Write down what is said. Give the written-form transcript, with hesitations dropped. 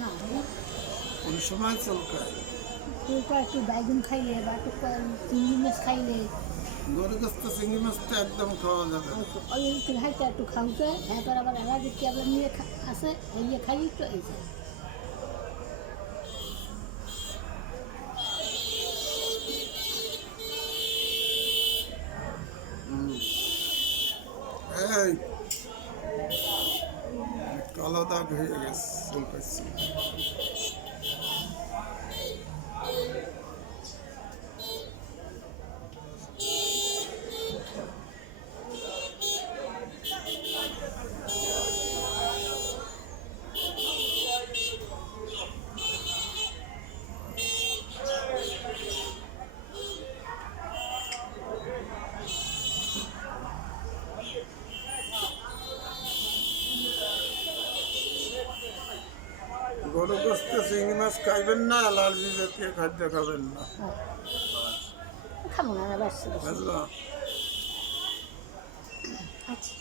না কোন সময় চুলকায়? চুলটা একটু বাইগুন খাইলে বা একটু চিংড়ি মাছ খাইলে গরু গোস্ত চিংড়ি মাছ তো একদম খাওয়া যাবে না। ওই একটু খাইতে একটু খাওয়াতে হ্যাঁ তোর আবার অ্যালার্জিক ট্যাবলেট নিয়ে আসে এই খাই তো এই যায়। এই কালো দাগ হয়ে গেছে চুলকাচ্ছি। গরু গোস্ত চিংড়ি মাছ খাইবেন না, অ্যালার্জি জাতীয় খাদ্য খাবেন না, খাবো না বাস বুঝলো? আচ্ছা